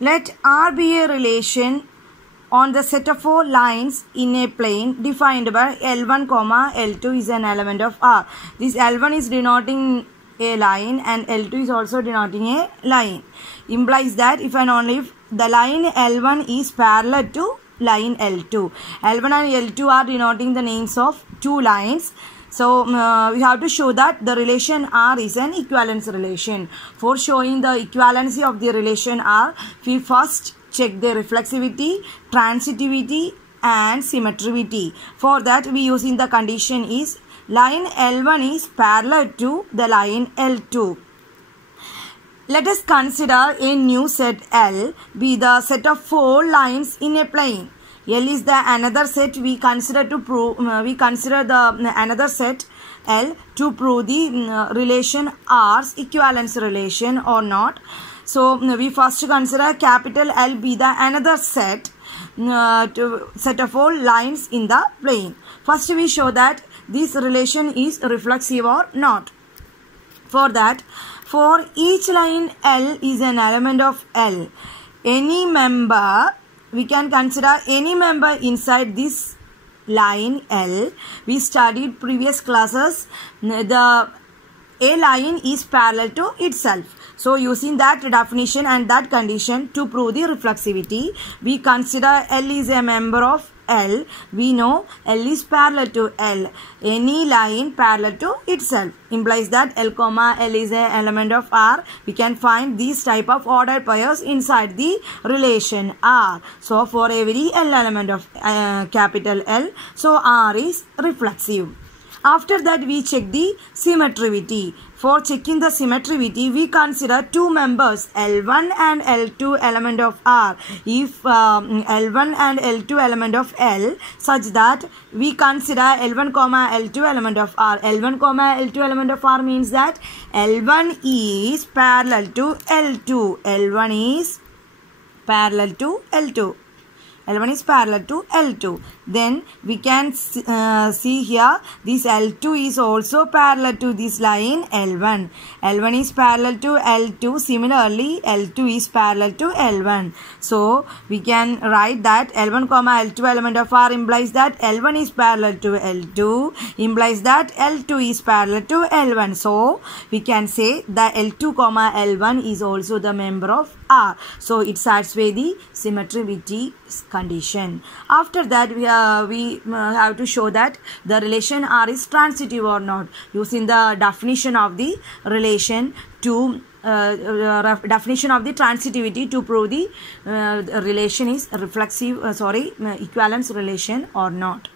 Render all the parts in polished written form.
Let R be a relation on the set of four lines in a plane defined by L1, L2 is an element of R. This L1 is denoting a line and L2 is also denoting a line. Implies that if and only if the line L1 is parallel to line L2. L1 and L2 are denoting the names of two lines. So we have to show that the relation R is an equivalence relation. For showing the equivalency of the relation R, we first check the reflexivity, transitivity and symmetry. For that we using the condition is line L1 is parallel to the line L2. Let us consider a new set L be the set of four lines in a plane. L is the another set we consider to prove. We consider the another set L to prove the relation R's equivalence relation or not. So we first consider capital L be the another set of all lines in the plane. First we show that this relation is reflexive or not. For that, for each line L is an element of L. Any member, we can consider any member inside this line L. We studied previous classes, the a line is parallel to itself. So using that definition and that condition to prove the reflexivity, we consider L is a member of L. We know L is parallel to L. Any line parallel to itself implies that L, L is an element of R. We can find these type of ordered pairs inside the relation R. So for every L element of capital L, so R is reflexive. After that we check the symmetrivity. For checking the symmetrivity, we consider two members L1 and L2 element of R. If L1 and L2 element of L such that we consider L1, L2 element of R. L1, L2 element of R means that L1 is parallel to L2. L1 is parallel to L2. L1 is parallel to L2. Then we can see here this L2 is also parallel to this line L1. L1 is parallel to L2. Similarly, L2 is parallel to L1. So we can write that L1, L2 element of R implies that L1 is parallel to L2. Implies that L2 is parallel to L1. So we can say that L2, L1 is also the member of R. So it satisfies the symmetrivity condition. After that we have to show that the relation R is transitive or not using the definition of the relation to definition of the transitivity to prove the relation is reflexive equivalence relation or not.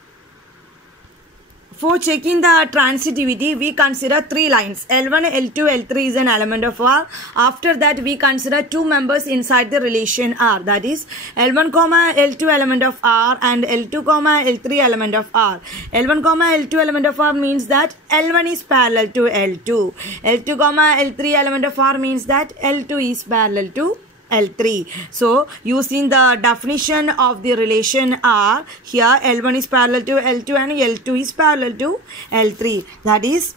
For checking the transitivity, we consider three lines. L1, L2, L3 is an element of R. After that, we consider two members inside the relation R. That is L1, L2 element of R and L2, L3 element of R. L1, L2 element of R means that L1 is parallel to L2. L2, L3 element of R means that L2 is parallel to L3. So using the definition of the relation R, here L1 is parallel to L2 and L2 is parallel to L3. That is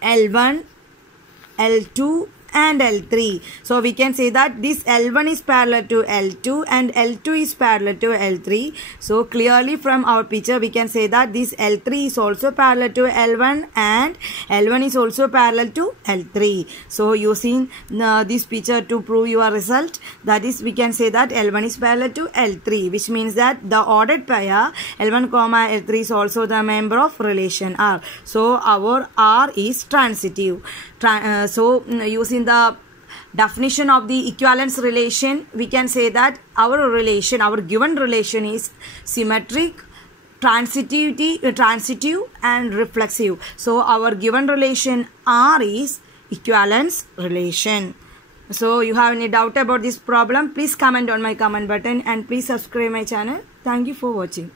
L1, L2 and L3. So we can say that this L1 is parallel to L2 and L2 is parallel to L3. So clearly from our picture we can say that this L3 is also parallel to L1 and L1 is also parallel to L3. So using this picture to prove your result, that is we can say that L1 is parallel to L3, which means that the ordered pair L1, L3 is also the member of relation R. So our R is transitive. So using the definition of the equivalence relation, we can say that our given relation is symmetric, transitive and reflexive. So our given relation R is equivalence relation. So you have any doubt about this problem, please comment on my comment button and please subscribe my channel. Thank you for watching.